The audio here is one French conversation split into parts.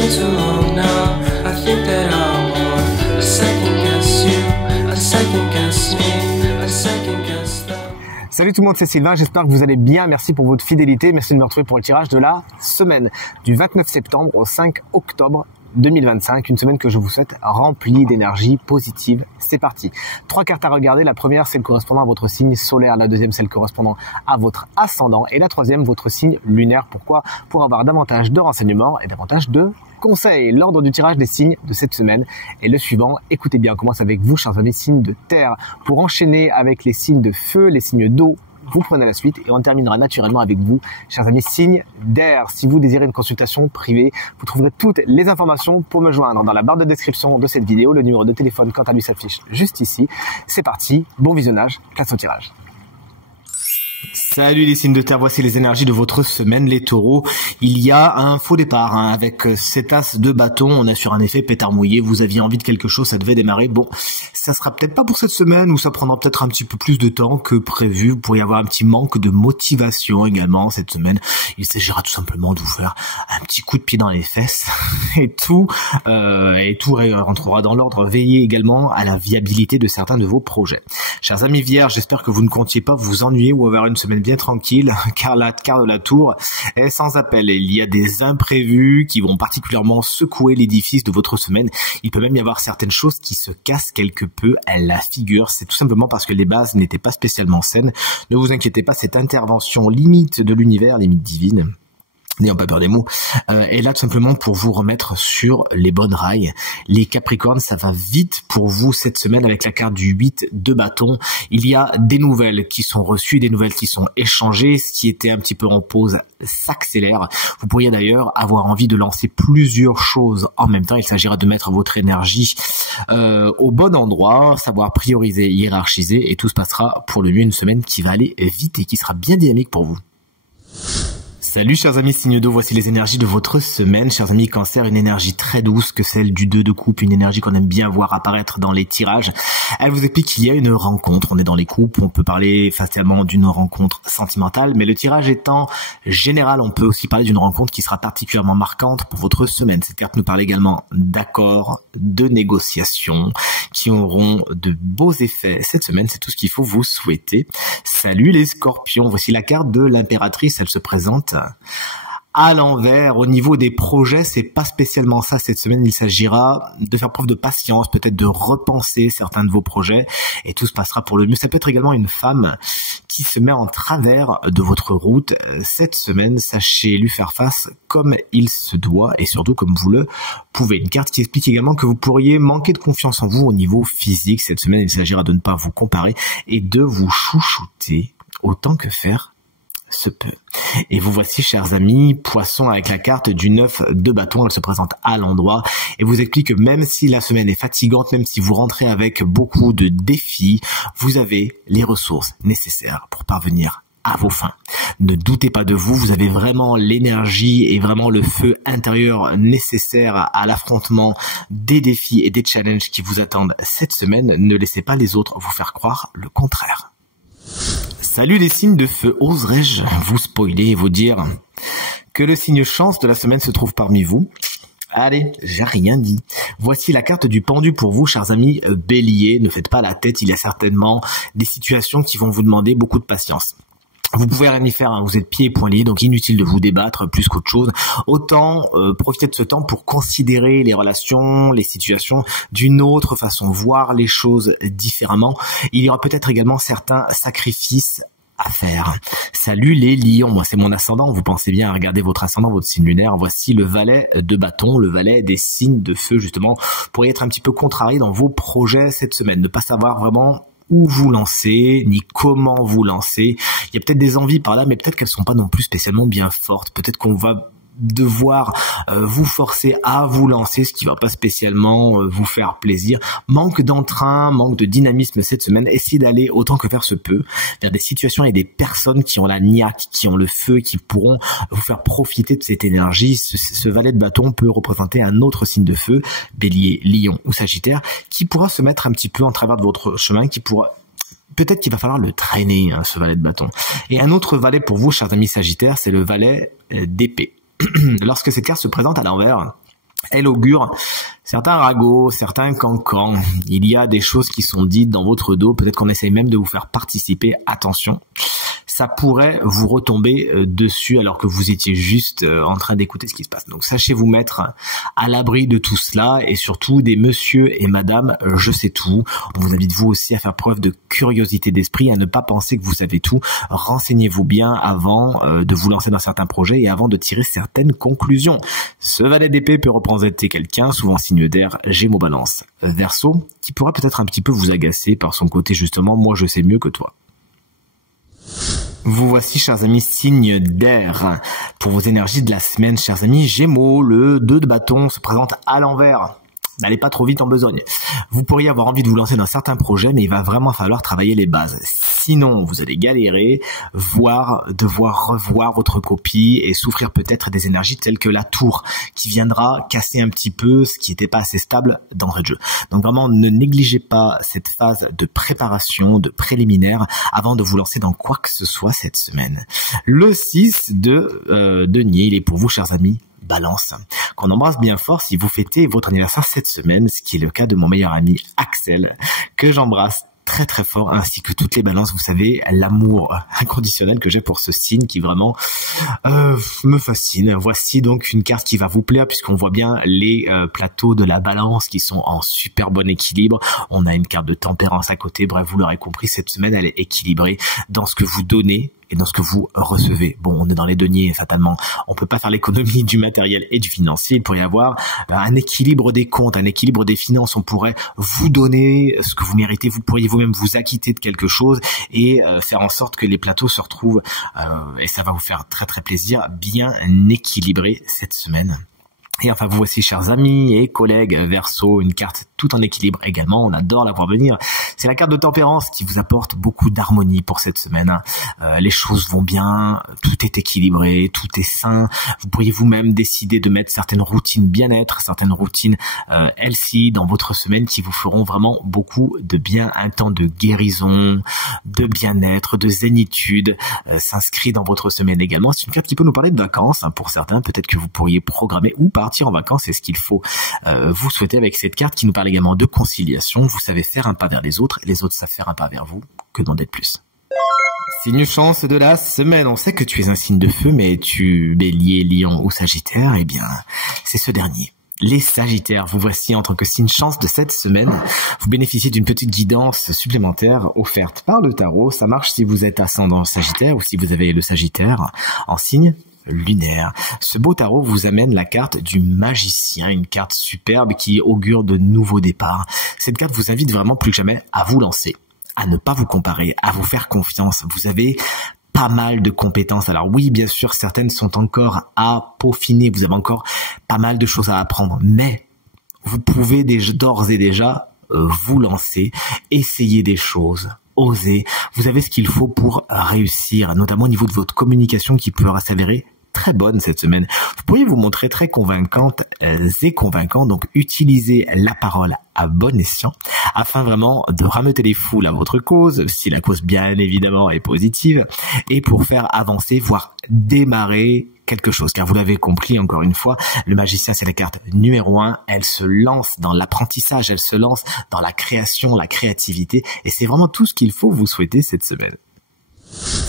been too long now. I think that I want a second guess you, a second guess me, a second guess them. Salut tout le monde, c'est Sylvain, j'espère que vous allez bien, merci pour votre fidélité, merci de me retrouver pour le tirage de la semaine du 29 septembre au 5 octobre 2025, une semaine que je vous souhaite remplie d'énergie positive. C'est parti. 3 cartes à regarder. La première, c'est le correspondant à votre signe solaire. La deuxième, c'est le correspondant à votre ascendant. Et la troisième, votre signe lunaire. Pourquoi? Pour avoir davantage de renseignements et davantage de conseils. L'ordre du tirage des signes de cette semaine est le suivant. Écoutez bien, on commence avec vous, chers amis, signes de terre. Pour enchaîner avec les signes de feu, les signes d'eau, vous prenez la suite et on terminera naturellement avec vous, chers amis, signes d'air. Si vous désirez une consultation privée, vous trouverez toutes les informations pour me joindre dans la barre de description de cette vidéo. Le numéro de téléphone, quant à lui, s'affiche juste ici. C'est parti, bon visionnage, place au tirage. Salut les signes de terre, voici les énergies de votre semaine, les taureaux. Il y a un faux départ, avec cet as de bâton, on est sur un effet pétard mouillé, vous aviez envie de quelque chose, ça devait démarrer. Bon, ça sera peut-être pas pour cette semaine, ou ça prendra peut-être un petit peu plus de temps que prévu. Vous pourriez avoir un petit manque de motivation également cette semaine. Il s'agira tout simplement de vous faire un petit coup de pied dans les fesses et tout rentrera dans l'ordre. Veillez également à la viabilité de certains de vos projets. Chers amis vierges, j'espère que vous ne comptiez pas vous ennuyer ou avoir une semaine bien tranquille, car la carte de la tour est sans appel. Il y a des imprévus qui vont particulièrement secouer l'édifice de votre semaine. Il peut même y avoir certaines choses qui se cassent quelque peu à la figure. C'est tout simplement parce que les bases n'étaient pas spécialement saines. Ne vous inquiétez pas, cette intervention limite de l'univers, limite divine, n'ayant pas peur des mots, est là tout simplement pour vous remettre sur les bonnes rails. Les Capricornes, ça va vite pour vous cette semaine avec la carte du 8 de bâton. Il y a des nouvelles qui sont reçues, des nouvelles qui sont échangées. Ce qui était un petit peu en pause s'accélère. Vous pourriez d'ailleurs avoir envie de lancer plusieurs choses en même temps. Il s'agira de mettre votre énergie au bon endroit, savoir prioriser, hiérarchiser, et tout se passera pour le mieux. Une semaine qui va aller vite et qui sera bien dynamique pour vous. Salut chers amis signes d'eau, voici les énergies de votre semaine. Chers amis cancer, une énergie très douce que celle du 2 de coupe, une énergie qu'on aime bien voir apparaître dans les tirages. Elle vous explique qu'il y a une rencontre, on est dans les couples, on peut parler facialement d'une rencontre sentimentale, mais le tirage étant général, on peut aussi parler d'une rencontre qui sera particulièrement marquante pour votre semaine. Cette carte nous parle également d'accords, de négociations qui auront de beaux effets cette semaine, c'est tout ce qu'il faut vous souhaiter. Salut les scorpions, voici la carte de l'impératrice, elle se présente à l'envers. Au niveau des projets, c'est pas spécialement ça cette semaine. Il s'agira de faire preuve de patience, peut-être de repenser certains de vos projets, et tout se passera pour le mieux. Ça peut être également une femme qui se met en travers de votre route cette semaine. Sachez lui faire face comme il se doit et surtout comme vous le pouvez. Une carte qui explique également que vous pourriez manquer de confiance en vous au niveau physique cette semaine. Il s'agira de ne pas vous comparer et de vous chouchouter autant que faire se peut. Et vous voici, chers amis, poisson, avec la carte du 9 de bâton. Elle se présente à l'endroit et vous explique que même si la semaine est fatigante, même si vous rentrez avec beaucoup de défis, vous avez les ressources nécessaires pour parvenir à vos fins. Ne doutez pas de vous, vous avez vraiment l'énergie et vraiment le feu intérieur nécessaire à l'affrontement des défis et des challenges qui vous attendent cette semaine. Ne laissez pas les autres vous faire croire le contraire. Salut les signes de feu, oserais-je vous spoiler et vous dire que le signe chance de la semaine se trouve parmi vous? Allez, j'ai rien dit. Voici la carte du pendu pour vous, chers amis béliers. Ne faites pas la tête, il y a certainement des situations qui vont vous demander beaucoup de patience. Vous pouvez rien y faire, vous êtes pieds et poings liés, donc inutile de vous débattre plus qu'autre chose. Autant profiter de ce temps pour considérer les relations, les situations d'une autre façon, voir les choses différemment. Il y aura peut-être également certains sacrifices à faire. Salut les lions, moi c'est mon ascendant, vous pensez bien à regarder votre ascendant, votre signe lunaire. Voici le valet de bâton, le valet des signes de feu justement. Vous pourriez être un petit peu contrarié dans vos projets cette semaine, ne pas savoir vraiment où vous lancer, ni comment vous lancer. Il y a peut-être des envies par là, mais peut-être qu'elles sont pas non plus spécialement bien fortes. Peut-être qu'on va devoir vous forcer à vous lancer, ce qui va pas spécialement vous faire plaisir. Manque d'entrain, manque de dynamisme cette semaine. Essayez d'aller autant que faire se peut vers des situations et des personnes qui ont la niaque, qui ont le feu, qui pourront vous faire profiter de cette énergie. Ce valet de bâton peut représenter un autre signe de feu, bélier, lion ou sagittaire, qui pourra se mettre un petit peu en travers de votre chemin, qui pourra... Peut-être qu'il va falloir le traîner, ce valet de bâton. Et un autre valet pour vous, chers amis sagittaires, c'est le valet d'épée. Lorsque cette carte se présente à l'envers, Elle augure certains ragots, certains cancans. Il y a des choses qui sont dites dans votre dos. Peut-être qu'on essaye même de vous faire participer. Attention, ça pourrait vous retomber dessus alors que vous étiez juste en train d'écouter ce qui se passe. Donc sachez vous mettre à l'abri de tout cela et surtout des monsieur et madame je sais tout. On vous invite vous aussi à faire preuve de curiosité d'esprit, à ne pas penser que vous savez tout. Renseignez-vous bien avant de vous lancer dans certains projets et avant de tirer certaines conclusions. Ce valet d'épée peut représenter quelqu'un, souvent signe d'air, Gémeaux, Balance, Verseau, qui pourrait peut-être un petit peu vous agacer par son côté justement, moi je sais mieux que toi. Vous voici, chers amis, signe d'air. Pour vos énergies de la semaine, chers amis, Gémeaux, le 2 de bâton se présente à l'envers. N'allez pas trop vite en besogne. Vous pourriez avoir envie de vous lancer dans certains projets, mais il va vraiment falloir travailler les bases. Sinon, vous allez galérer, voire devoir revoir votre copie et souffrir peut-être des énergies telles que la tour qui viendra casser un petit peu ce qui n'était pas assez stable dans votre jeu. Donc vraiment, ne négligez pas cette phase de préparation, de préliminaire avant de vous lancer dans quoi que ce soit cette semaine. Le 6 de denier, il est pour vous, chers amis, Balance, qu'on embrasse bien fort si vous fêtez votre anniversaire cette semaine, ce qui est le cas de mon meilleur ami Axel, que j'embrasse très très fort, ainsi que toutes les balances. Vous savez, l'amour inconditionnel que j'ai pour ce signe qui vraiment me fascine. Voici donc une carte qui va vous plaire puisqu'on voit bien les plateaux de la balance qui sont en super bon équilibre. On a une carte de tempérance à côté. Bref, vous l'aurez compris, cette semaine elle est équilibrée dans ce que vous donnez et dans ce que vous recevez. Bon, on est dans les deniers, fatalement. On peut pas faire l'économie du matériel et du financier. Il pourrait y avoir un équilibre des comptes, un équilibre des finances. On pourrait vous donner ce que vous méritez. Vous pourriez vous-même vous acquitter de quelque chose et faire en sorte que les plateaux se retrouvent, et ça va vous faire très très plaisir, bien équilibrés cette semaine. Et enfin, vous voici, chers amis et collègues Verseau, une carte tout en équilibre également. On adore la voir venir. C'est la carte de tempérance qui vous apporte beaucoup d'harmonie pour cette semaine. Les choses vont bien, tout est équilibré, tout est sain. Vous pourriez vous-même décider de mettre certaines routines bien-être, certaines routines healthy dans votre semaine qui vous feront vraiment beaucoup de bien. Un temps de guérison, de bien-être, de zénitude s'inscrit dans votre semaine également. C'est une carte qui peut nous parler de vacances. Pour certains, peut-être que vous pourriez programmer ou partir en vacances, c'est ce qu'il faut vous souhaiter avec cette carte qui nous parle également de conciliation. Vous savez faire un pas vers les autres savent faire un pas vers vous. Que demander de plus? Signe chance de la semaine. On sait que tu es un signe de feu, mais tu Bélier, Lion ou Sagittaire, eh bien, c'est ce dernier. Les Sagittaires, vous voici en tant que signe chance de cette semaine. Vous bénéficiez d'une petite guidance supplémentaire offerte par le tarot. Ça marche si vous êtes ascendant Sagittaire ou si vous avez le Sagittaire en signe lunaire. Ce beau tarot vous amène la carte du magicien, une carte superbe qui augure de nouveaux départs. Cette carte vous invite vraiment plus que jamais à vous lancer, à ne pas vous comparer, à vous faire confiance. Vous avez pas mal de compétences. Alors oui, bien sûr, certaines sont encore à peaufiner. Vous avez encore pas mal de choses à apprendre, mais vous pouvez d'ores et déjà vous lancer, essayer des choses. Oser. Vous avez ce qu'il faut pour réussir, notamment au niveau de votre communication qui peut s'avérer très bonne cette semaine. Vous pourriez vous montrer très convaincante et convaincant, donc utilisez la parole à bon escient afin vraiment de rameuter les foules à votre cause, si la cause bien évidemment est positive, et pour faire avancer, voire démarrer quelque chose. Car vous l'avez compris, encore une fois, le magicien c'est la carte numéro 1, elle se lance dans l'apprentissage, elle se lance dans la création, la créativité, et c'est vraiment tout ce qu'il faut vous souhaiter cette semaine.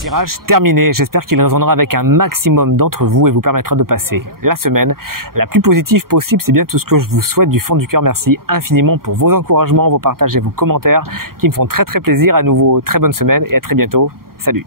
Tirage terminé, j'espère qu'il résonnera avec un maximum d'entre vous et vous permettra de passer la semaine la plus positive possible. C'est bien tout ce que je vous souhaite du fond du cœur. Merci infiniment pour vos encouragements, vos partages et vos commentaires qui me font très très plaisir. À nouveau, très bonne semaine et à très bientôt. Salut!